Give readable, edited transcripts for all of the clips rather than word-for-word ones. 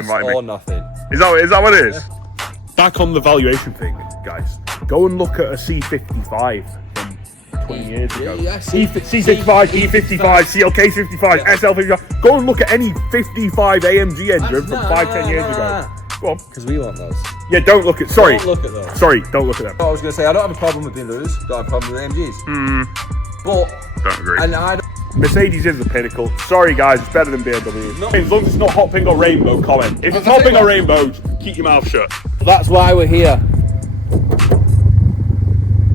Yes or nothing. Is that what it is? Yeah. Back on the valuation thing, guys. Go and look at a C55 from 20 years ago. Yeah, C65, E55, CLK55, SL55. Go and look at any 55 AMG engine from 5-10 years ago. Go on. Because we want those. Yeah, don't look at. Sorry. Don't look at those. Sorry, don't look at them. I was going to say, I don't have a problem with those. Don't have a problem with AMGs. But don't agree. And I don't. Mercedes is the pinnacle. Sorry, guys, it's better than BMW. No. As long as it's not hot pink or rainbow, comment. If it's hot pink or rainbow, keep your mouth shut. That's why we're here.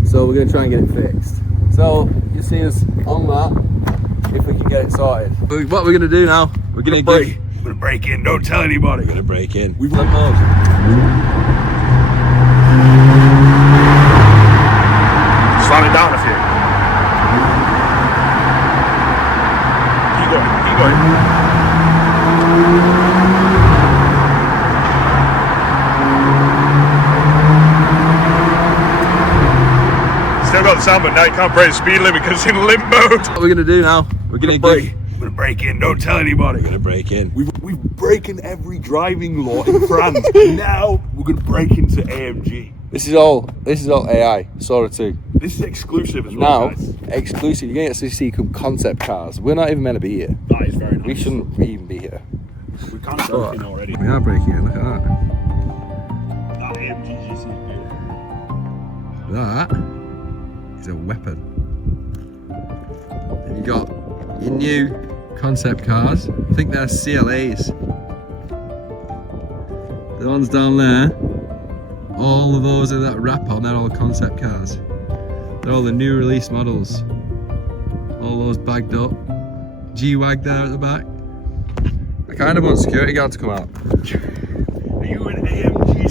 So we're going to try and get it fixed. So you see us on that, if we can get it sorted. What we're going to do now? We're going to break in. Don't tell anybody. We're going to break in. We've done those. Slam it down a few. Keep going. Still got the sound, but now you can't break the speed limit because it's in limp mode. What we're going to do now? We're going to break in. Don't tell anybody. We're going to break in. We've broken every driving law in France. Now we're going to break into AMG. This is all AI, sort of too. This is exclusive as well, Now, guys. exclusive. You're going to get to see concept cars. We're not even meant to be here. That is very nice. We shouldn't even be here. We can't break in already. We are breaking in. Look at that. That AMG GC. That is a weapon. And you got your new concept cars. I think they're CLAs. The ones down there, all of those are that wrap on, they're all concept cars. They're all the new release models. All those bagged up. G-Wag there at the back. I kind of want security guard to come out. Are you an AMG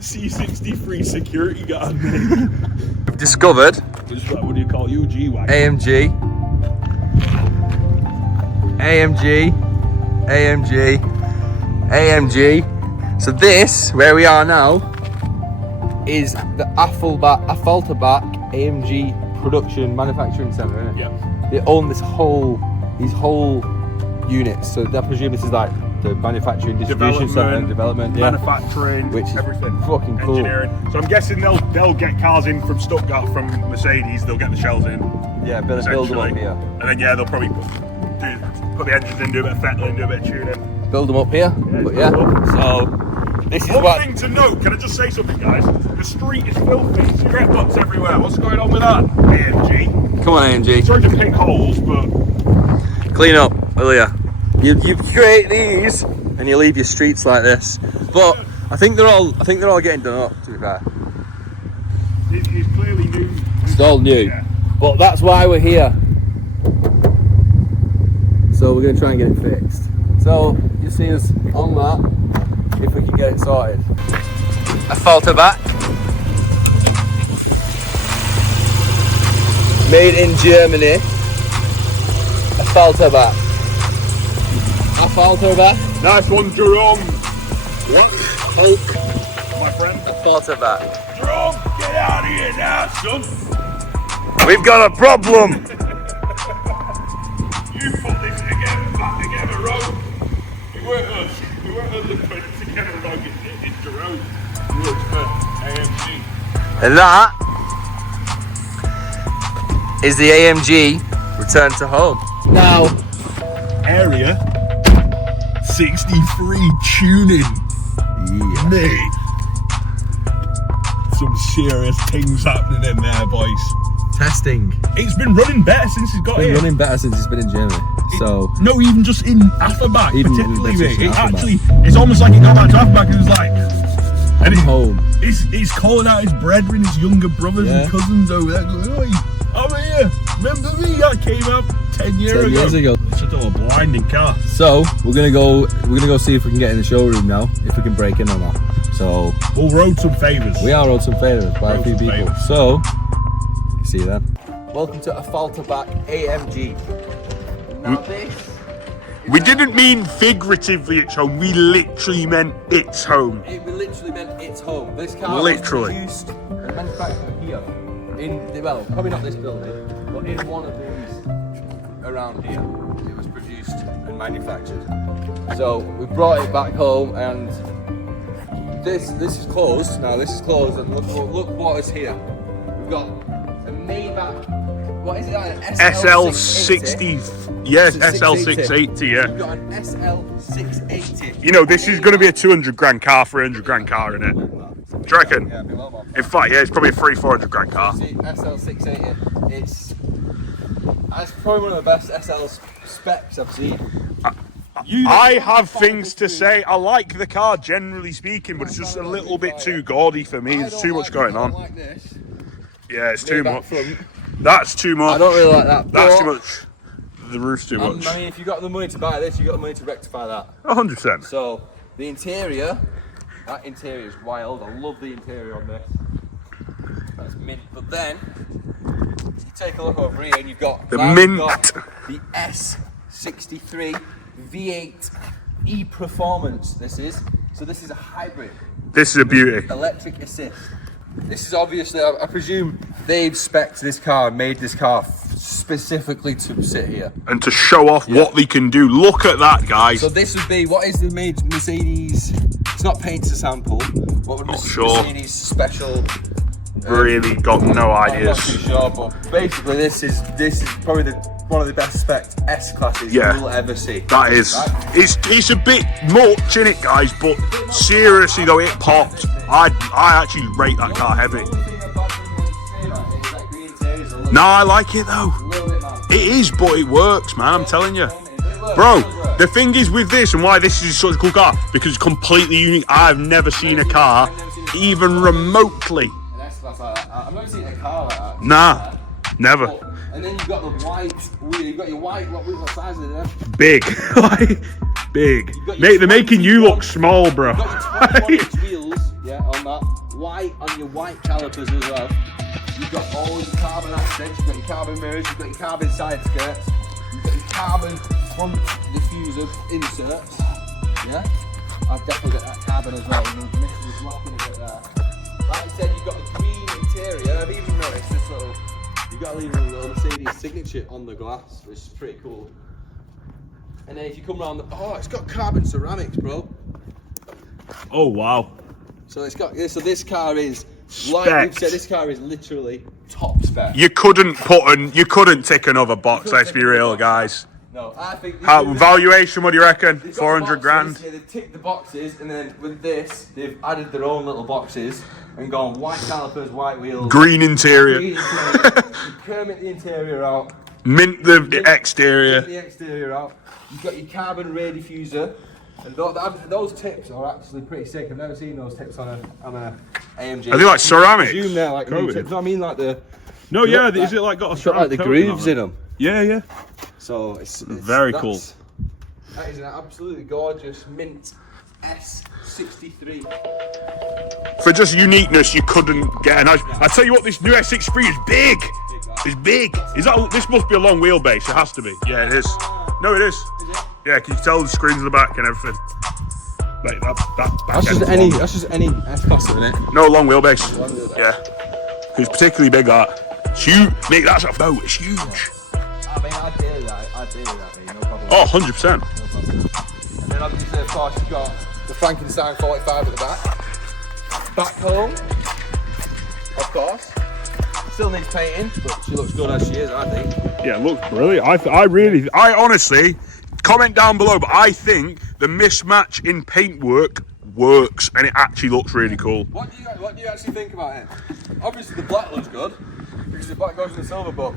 C63 security guard, mate? We've discovered What do you call you? G-Wag? AMG, AMG. So this, where we are now, is the Affalterbach AMG production manufacturing centre, isn't it? Yeah. They own these whole units. So I presume this is like the manufacturing distribution centre and development, manufacturing, which is everything, fucking cool. Engineering. So I'm guessing they'll get cars in from Stuttgart from Mercedes. They'll get the shells in. Yeah, build them up here. And then they'll probably put the engines in, do a bit of fettling, do a bit of tuning. Build them up here. But yeah. So this is One thing to note. Can I just say something, guys? The street is filthy. Cigarette butts everywhere. What's going on with that? AMG. Come on, AMG. Sorry to pick holes, but Clean up, will ya? You create these and you leave your streets like this. But I think they're all getting done up, to be fair. it's clearly new. It's all new. Yeah. But that's why we're here. So we're gonna try and get it fixed. So you see us on that, if we can get it sorted. Affalterbach. Made in Germany. Affalterbach. Affalterbach. Nice one, Jerome. What? Hulk, my friend. Affalterbach. Jerome, get out of here now, son. We've got a problem. You put this back together, Rome. We weren't us. We weren't us that put it together, Rome. It's Jerome. He works for AMG. And that is the AMG return to home. Now, Area 63 tuning. yeah. Mate. Some serious things happening in there, boys. Testing. It's been running better since it's got It's been here. running better since it's been in Germany. So No, even just in Affalterbach, Even in particularly, mate. It Affalterbach. actually, it's almost like you go back to Affalterbach and it was like, and home. he's calling out his brethren, his younger brothers Yeah. and cousins over there, going, "Oi, over here, remember me? I came out 10 years ago. It's a little blinding car. So we're gonna go see if we can get in the showroom now, if we can break in or not. So We'll road some favours. we are owed some favours by a Owed few some people. favours. So see you then. Welcome to Affalterbach AMG. Now this. We didn't mean figuratively it's home, we literally meant it's home. It literally meant it's home. This car Literally. was produced and manufactured here. Well, probably not this building, but in one of these around here. It was produced and manufactured. So we brought it back home, and this is closed. Now this is closed, and look what is here. We've got a Maybach. What is it? An SL60. Yes, SL680. Yeah. We've got an SL680. You know, this is going to be a 200 grand car, 300 grand car, isn't it? Do you reckon? Yeah, well more. In fact, yeah, it's probably a 300-400 grand car. See, SL680. That's probably one of the best SL specs I've seen. I have things to say. I like the car, generally speaking, but it's just a little bit too gaudy for me. There's too much going on. Like this. Yeah, it's too much. Front. That's too much. I don't really like that. That's too much. The roof's too much. I mean, if you've got the money to buy this, you've got the money to rectify that. 100%. So, the interior, that interior is wild. I love the interior on this. That's mint. But then, you take a look over here and you've got the mint. You've got the S63 V8 E-Performance. This is a hybrid. This is a beauty. Electric assist. This is obviously, I presume they've spec'd this car, made this car specifically to sit here. And to show off what they can do. Look at that, guys. So this would be, what is the Mercedes, it's not paint to sample, what would Mercedes special? Really got no I'm ideas. not too sure, but basically this is probably one of the best spec S classes you'll ever see. That is. Right? It's a bit much in it, guys, but seriously though, it popped. I actually rate that car heavy. No, I like it though. It is, but it works, man. I'm telling you, bro. The thing is with this, and why this is such a cool car, because it's completely unique. I've never seen a car even remotely. I've never seen a car like that. Nah, never. And then you've got the white wheel. You've got your white. What size is it? Big, big. Mate, they're making you look small, bro. You've got your 21-inch wheels, yeah, on that. White on your white calipers as well. You've got all your carbon accents. You've got your carbon mirrors. You've got your carbon side skirts. You've got your carbon front diffuser inserts. Yeah, I've definitely got that carbon as well. The mist was laughing a bit there. Like I said, you've got a green interior. I've even noticed this little. You've got a little Mercedes signature on the glass, which is pretty cool. And then if you come around it's got carbon ceramics, bro. Oh wow. So it's got this car is like we've said, this car is literally top spec. You couldn't tick another box, let's be real, guys. No, I think valuation, what do you reckon? 400 grand? Yeah, they've ticked the boxes, and then with this, they've added their own little boxes and gone white calipers, white wheels, green interior. You permit the interior out. Mint the exterior. Mint the exterior out. You've got your carbon rear diffuser. And those tips are actually pretty sick. I've never seen those tips on a AMG. Are they like ceramics? I presume they're like new tips. I mean, like the. No, yeah. Is it like got a ceramic like the grooves in them? Yeah, yeah. So it's very cool. That is an absolutely gorgeous mint S63. For just uniqueness, you couldn't get an. I tell you what, this new S63 is big. It's big. This must be a long wheelbase. It has to be. Yeah, it is. No, it is. Yeah, can you tell the screens in the back and everything? Like that's just any S class, isn't it? No, long wheelbase. Yeah. It's particularly big, that. It's huge. Mate, that's a boat. It's huge. I mean, I'd deal with that, mate, no problem. Oh, 100%. No problem. And then obviously, of course, you've got the Frankenstein 45 at the back. Back home, of course. Still needs painting, but she looks good as she is, I think. Yeah, it looks brilliant. I honestly, comment down below, but I think the mismatch in paintwork works and it actually looks really cool. What do you actually think about it? Obviously the black looks good because the black goes with the silver, but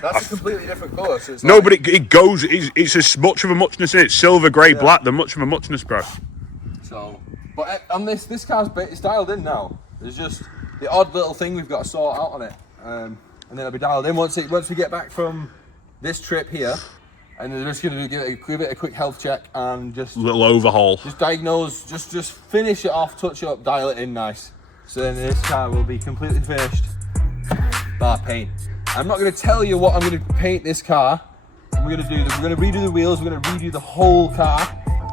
that's a completely different colour. So it's but it goes. It's as much of a muchness in it. Silver, grey, black. They're much of a muchness, bro. So, but on this car's dialed in now. There's just the odd little thing we've got to sort out on it, and then it'll be dialed in once we get back from this trip here. And they're just going to give it a quick health check and just little overhaul. Just diagnose, just finish it off, touch it up, dial it in nice. So then this car will be completely finished. Bar paint. I'm not going to tell you what I'm going to paint this car. We're going to redo the wheels. We're going to redo the whole car.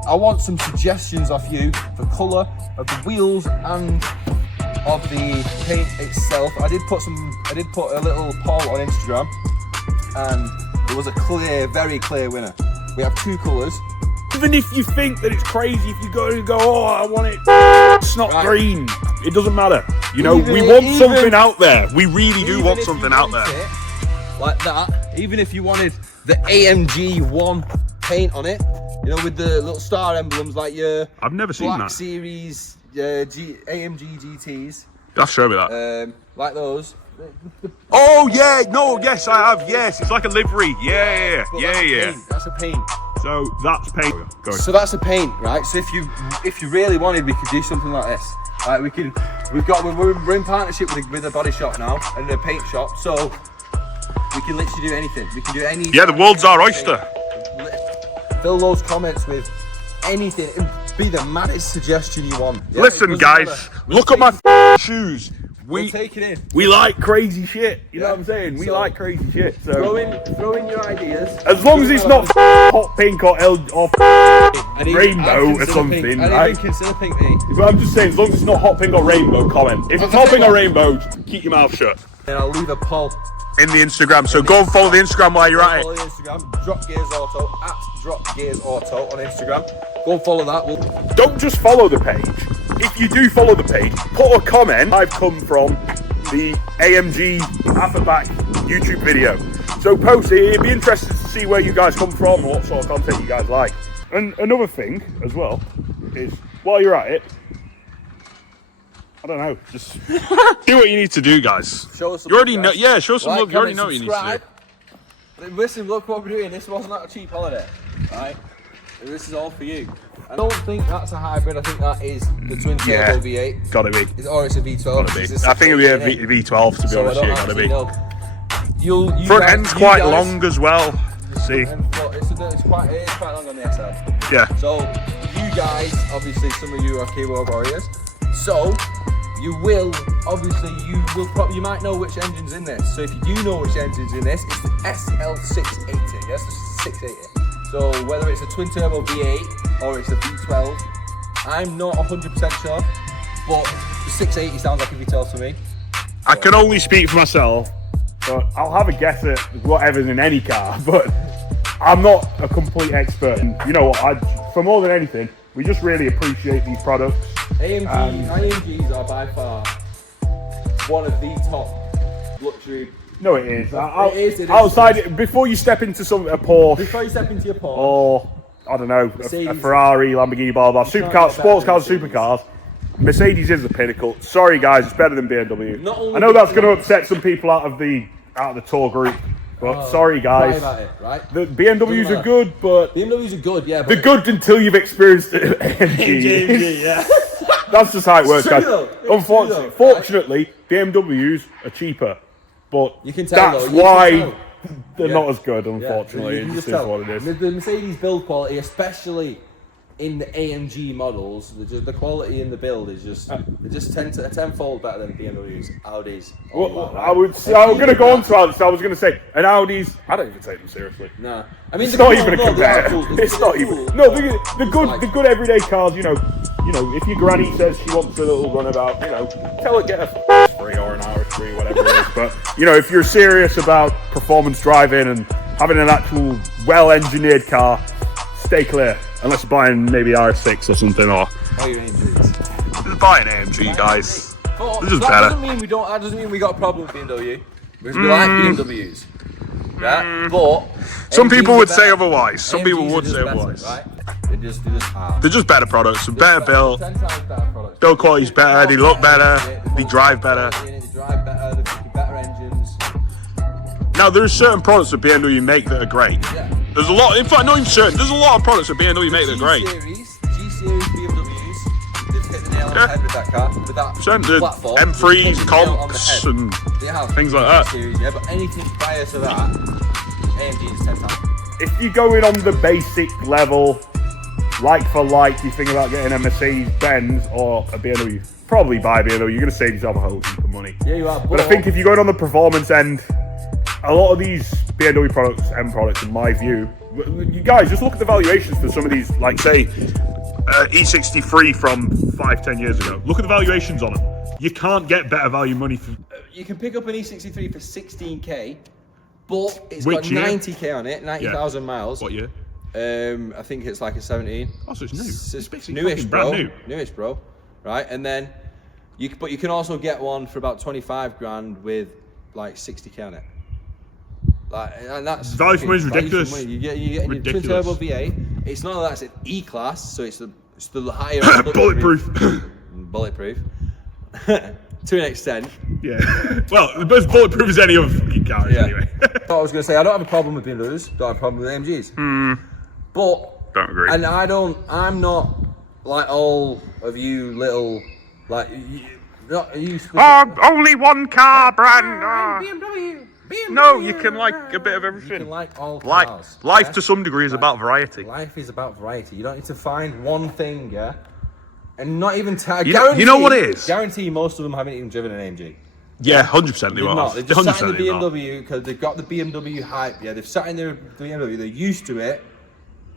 I want some suggestions off you for colour of the wheels and of the paint itself. I did put a little poll on Instagram, and there was a clear, very clear winner. We have 2 colours. Even if you think that it's crazy, if you go and go, oh, I want it snot green, it doesn't matter. You know, we want something out there. We really do want something out there. Like that, even if you wanted the AMG 1 paint on it, you know, with the little star emblems like your I've never seen Black that. Series AMG GTs. Just show me that. Like those. Oh yeah, no, yes I have. Yes, it's like a livery. Yeah. That's a paint. So that's paint. Go So that's a paint, right? So if you really wanted, we could do something like this. Like we're in partnership with a body shop now and a paint shop, so we can literally do anything. We can do any. Yeah, the world's our oyster. Fill those comments with anything. Be the maddest suggestion you want. Yeah? Listen, guys, look at my shoes. We'll take it in. We like crazy shit. You know what I'm saying? We like crazy shit. So throw in your ideas. As long as it's not hot pink or rainbow or something, I right? even consider pink me. But I'm just saying, as long as it's not hot pink or rainbow, comment. If it's hot pink or rainbow, keep your mouth shut. Then I'll leave a poll in the Instagram. So go and follow the Instagram while you're at it. Follow the Instagram. Drop Gears Auto at Drop Gears Auto on Instagram. Go and follow that. Don't just follow the page. If you do follow the page, put a comment. I've come from the AMG Affalterbach YouTube video. So post it. It'd be interesting to see where you guys come from, what sort of content you guys like. And another thing as well is, while you're at it, I don't know, just do what you need to do, guys. Show us some you already love, know, guys. yeah, show some Like, love. You already comment, know what you need to do. Listen, look what we're doing. This was not a cheap holiday, right? This is all for you. I don't think that's a hybrid. I think that is the twin turbo V8. Gotta be. Or it's a V12. Gotta be. I think it'll be a V12 to be honest. Yeah, gotta be. You Front guys, end's quite long as well. See. It's quite long on the SL. Yeah. So you guys, obviously, some of you are keyboard warriors. So you might know which engine's in this. So if you do know which engine's in this, it's the SL680. Yes, the 680. So whether it's a twin turbo V8 or it's a V12, I'm not 100% sure, but the 680 sounds like a V12 to me. I can only speak for myself, but I'll have a guess at whatever's in any car, but I'm not a complete expert. And you know what, for more than anything, we just really appreciate these products. AMGs are by far one of the top luxury. No, it is. It is. Outside, before you step into a Porsche. Before you step into your Porsche. Or, I don't know, a Ferrari, Lamborghini, blah, blah, supercars, sports cars, supercars. Mercedes is the pinnacle. Sorry, guys, it's better than BMW. I know that's going to upset some people out of the tour group, but sorry, guys. About it, right? The BMWs are good, but BMWs are good, yeah. They're good until you've experienced it. AMG, yeah. That's just how it works, guys. Unfortunately, fortunately, BMWs are cheaper. But you can tell, that's why they're not as good, unfortunately. You can just just tell. what it is. The Mercedes build quality, especially in the AMG models, the quality in the build is just tenfold better than BMWs, Audis. Well, I was going to go on to Audis. I was going to say, and Audis, I don't even take them seriously. Nah, I mean, it's not even a compare. It's not even. No, the good everyday cars. You know, if your granny says she wants a little runabout, tell her get a spree or an R3, whatever it is. But if you're serious about performance driving and having an actual well-engineered car, stay clear. Unless you're buying maybe R6 or something, or your AMGs. Just buy an AMG, guys. This is better. That doesn't mean we got a problem with BMW because we like BMWs. Yeah, but some people would say otherwise. Some people would say otherwise. Right? They're just better products, better built. 10 times better products. Build quality's better. They look better. They drive better. They drive better. They've better engines. Now there are certain products that BMW make that are great. Yeah. There's a lot. In fact, not even certain. There's a lot of products that BMW make that are great. G-series BMWs. They've hit the nail on the head with that car. With that platform. M3s, comps, and things like that. G-series, yeah, but anything prior to that, AMG is 10 times. If you're going on the basic level, like for like, you think about getting a Mercedes-Benz or a BMW, probably buy a BMW. You're going to save yourself a whole heap of money. Yeah, you are. But I think if you're going on the performance end, a lot of these BMW products, M products, in my view, you guys just look at the valuations for some of these, like say, E63 from 5-10 years ago. Look at the valuations on them. You can't get better value money for. You can pick up an E63 for 16k. but it's Which got year? 90k on it, 90,000 miles. What year? I think it's like a 17. Oh, so it's new. It's basically newish, fucking bro. brand new. Newish, bro. Right, and then but you can also get one for about 25 grand with like 60k on it. Like, and that's Value for money is value for ridiculous. money. You get your twin Ridiculous. turbo V8. It's not that, it's an E-class, so it's the higher end Bulletproof. bulletproof to an extent. Yeah. Well, as bulletproof as any of fucking cars, anyway. What I was going to say, I don't have a problem with BMWs, don't have a problem with AMGs. But Don't agree. and I'm not like all of you little like you only one car brand. BMW. No, you can like a bit of everything. You can like all cars. Life to some degree is about variety. Life is about variety. You don't need to find one thing, yeah? And not even You know what it is? Guarantee most of them haven't even driven an AMG. Yeah, 100% they They've won't. not. They've just sat in the 100% BMW because they've got the BMW hype. Yeah, they've sat in their BMW. They're used to it,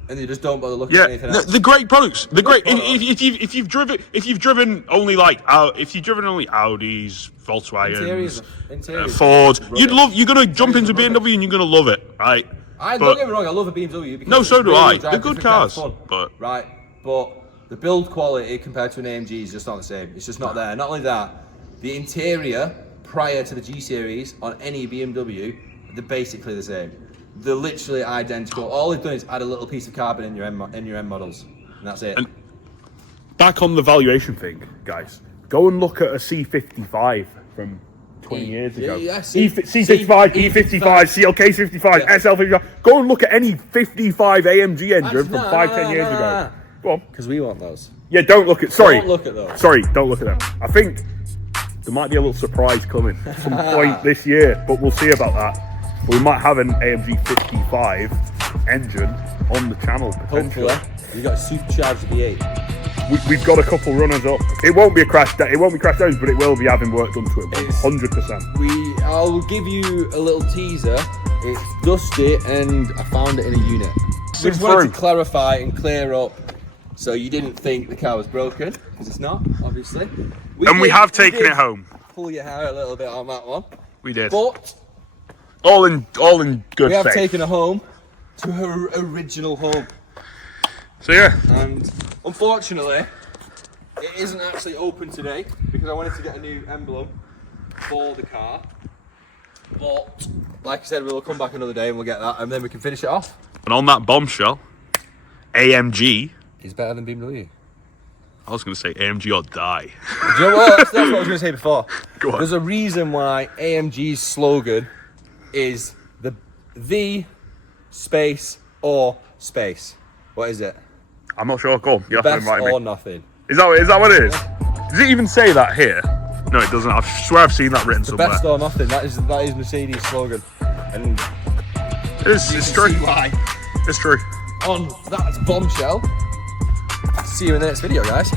and they just don't bother looking at anything else. The great products. The great. products. If you've driven only Audis, Volkswagens, Interiors. Ford, Rubbish. you're gonna jump into BMW and you're gonna love it, right? Don't get me wrong. I love a BMW. Because No, so it's do really I. drive They're good different kind of cars, fun. but Right, but the build quality compared to an AMG is just not the same. It's just not there. Not only that, the interior prior to the G series on any BMW, they're basically the same. They're literally identical. All they've done is add a little piece of carbon in your M models, and that's it. And back on the valuation thing, guys. Go and look at a C55 from 20 years ago. C55, E55, CLK55, SL55. Go and look at any 55 AMG engine from 5-10 years ago. Go on. Because we want those. Yeah, don't look at. Sorry. Don't look at those. Sorry, don't look at them. I think there might be a little surprise coming at some point this year, but we'll see about that. We might have an AMG 55 engine on the channel potentially. Hopefully, you got a supercharged V8. We've got a couple runners up. It won't be a crash. It won't be crash downs, but it will be having work done to it. 100%. I'll give you a little teaser. It's dusty, and I found it in a unit. Just wanted to clarify and clear up, so you didn't think the car was broken, because it's not, obviously. We have taken it home. Pull your hair a little bit on that one. We did. But All in good we have faith. taken it home to her original home. So yeah. And unfortunately, it isn't actually open today because I wanted to get a new emblem for the car. But like I said, we'll come back another day and we'll get that, and then we can finish it off. And on that bombshell, AMG. Is better than BMW. I was going to say AMG or die. Do you know what? That's what I was going to say before. Go on. There's a reason why AMG's slogan is the space or space. What is it? I'm not sure. Go on. You have to Best invite or me. nothing. Is that what it is? Does it even say that here? No, it doesn't. I swear I've seen that written somewhere. Best or nothing. That is Mercedes' slogan. And It's true. see why. It's true. On that bombshell. See you in the next video, guys.